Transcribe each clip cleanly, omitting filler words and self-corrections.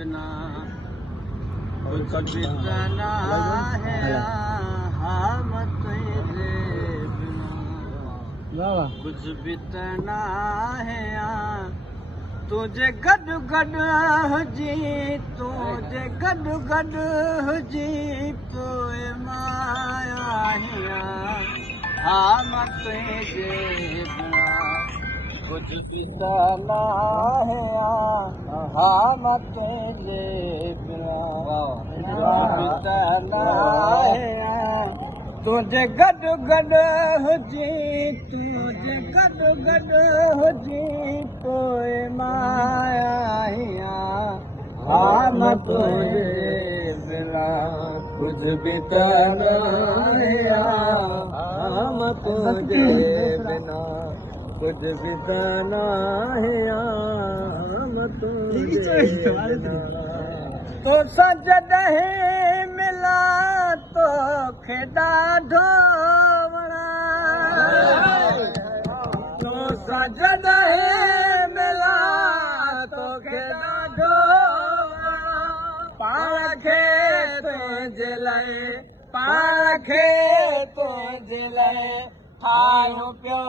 बिना कुछ बितना है हम तुझे बिना कुछ बितना है तुझे गड गड हुजी तुझे गड गड हुजी पोइ माया हम तुझे बिना कुछ बितना है हम तुझे बिना बितना है तुझे गड गड हुजी तुझे गड गड हुजी पोइ माया हम तुझे बिना कुछ बितना है हम तुझे बिना कुछ बितना है हम तुझे तो सजद मिला तो खेदा ढोवना तो सजद मिला तो खेदा ढोवना पाखे तुझे लए पाखे तुझे लए ठाहियो पियो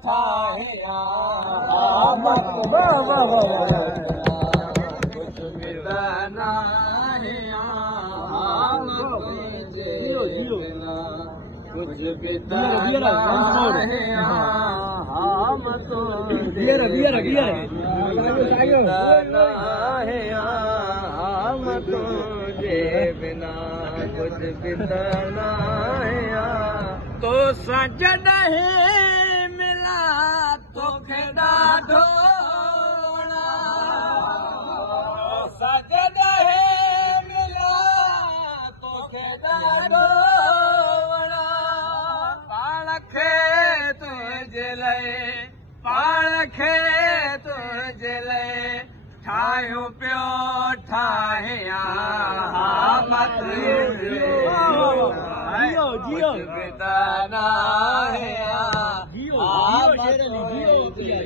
ठाहिया कुछ बितना है हम तुझे बिना कुछ बितना है हम तुझे बिना है हम तुझे बिना कुछ बितना है तो सजन मिला तो खेड़ा ढोना सजन मिला तो खेड़ा ढोना पाण खे तुझे लए पाण खे तुझे लए ठाहियो पियो ठाहिया हम तुझे जियो बितना है हम तुझे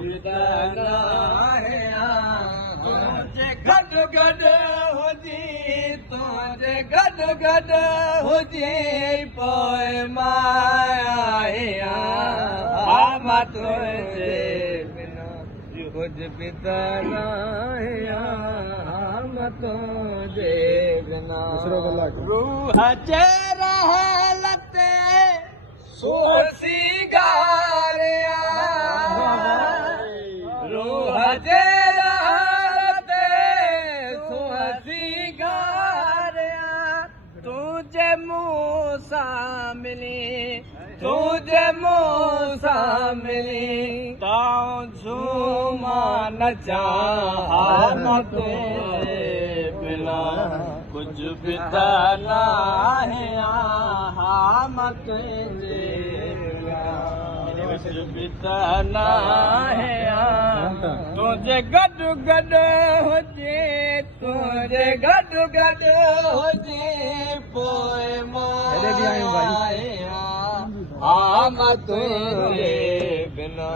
बितना है तुझे गड गड हुजी तुझे गड गड हुजी पोइ माया हम तुझे बिना कुछ बितना है हम तुझे बिना रूह चेहरा लते सोसी गारिया रूह चेहरा लते सोसी गारिया तुझे मूसा मिली तुझे मूसा मिली ताऊं झूमा नचा हम तुझे बिना कुछ बितना है हम तुझे कुछ बितना है तुझे गड गड हुजे तुझे गड गड हुजे पोइ माया हम तुझे बिना